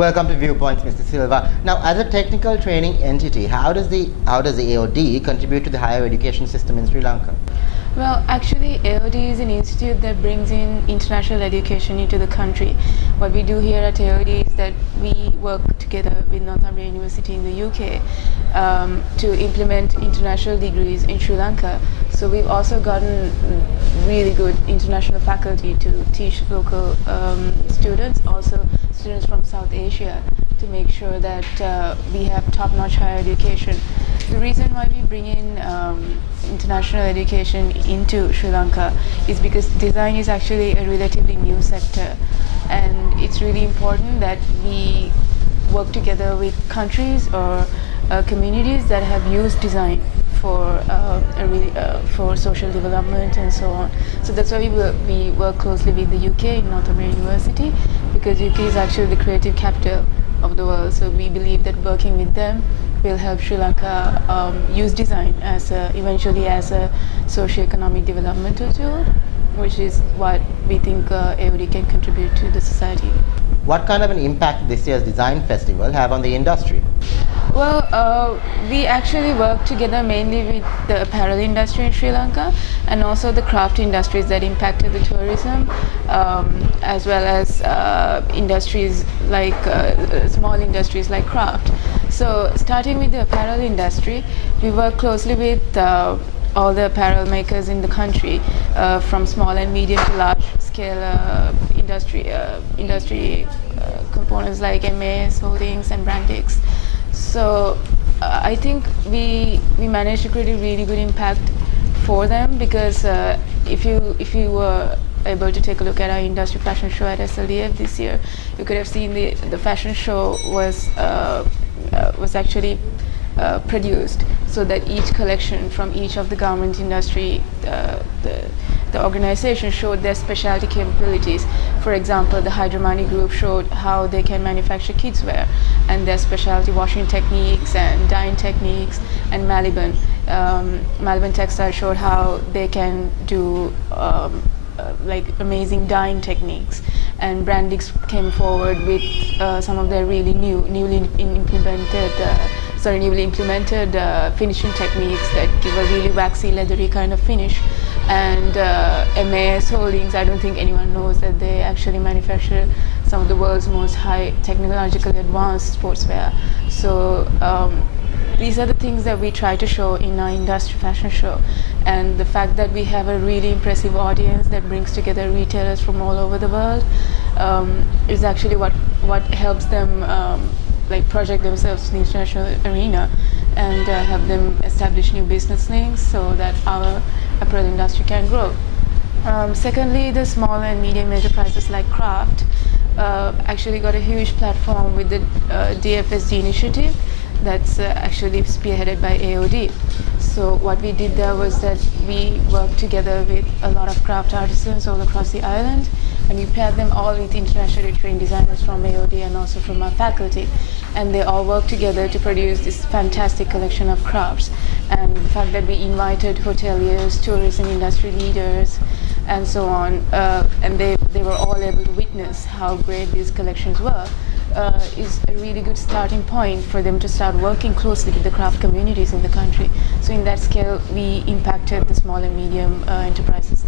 Welcome to Viewpoints, Mr. Silva. Now, as a technical training entity, how does the AOD contribute to the higher education system in Sri Lanka? Well, actually, AOD is an institute that brings in international education into the country. What we do here at AOD is that we work together with Northumbria University in the UK to implement international degrees in Sri Lanka. So we've also gotten really good international faculty to teach local students, also students from South Asia, to make sure that we have top-notch higher education. The reason why we bring in international education into Sri Lanka is because design is actually a relatively new sector, and it's really important that we work together with countries or communities that have used design for for social development and so on. So that's why we work closely with the UK, Northumbria University, because UK is actually the creative capital of the world. So we believe that working with them will help Sri Lanka use design as eventually as a socio-economic developmental tool, which is what we think AOD can contribute to the society. What kind of an impact this year's design festival have on the industry? Well, we actually work together mainly with the apparel industry in Sri Lanka and also the craft industries that impacted the tourism, as well as industries like small industries like craft. So starting with the apparel industry, we work closely with all the apparel makers in the country, from small and medium to large scale industry components like MAS Holdings and Brandix. So I think we managed to create a really good impact for them, because if you were able to take a look at our industry fashion show at SLDF this year, you could have seen the fashion show was actually produced so that each collection from each of the garment industry, the organization showed their specialty capabilities. For example, the Hydramani group showed how they can manufacture kids wear and their specialty washing techniques and dyeing techniques, and Maliban Textile showed how they can do like amazing dyeing techniques, and Brandix came forward with some of their really newly implemented finishing techniques that give a really waxy, leathery kind of finish. And MAS Holdings, I don't think anyone knows that they actually manufacture some of the world's most high technologically advanced sportswear. So these are the things that we try to show in our industry fashion show, and the fact that we have a really impressive audience that brings together retailers from all over the world is actually what helps them like project themselves to the international arena and help them establish new business links so that our apparel industry can grow. Secondly, the small and medium enterprises like craft actually got a huge platform with the DFSD initiative that's actually spearheaded by AOD. So what we did there was that we worked together with a lot of craft artisans all across the island, and we paired them all with internationally trained designers from AOD and also from our faculty, and they all worked together to produce this fantastic collection of crafts. And the fact that we invited hoteliers, tourism industry leaders, and so on, and they were all able to witness how great these collections were, is a really good starting point for them to start working closely with the craft communities in the country. So in that scale, we impacted the small and medium enterprises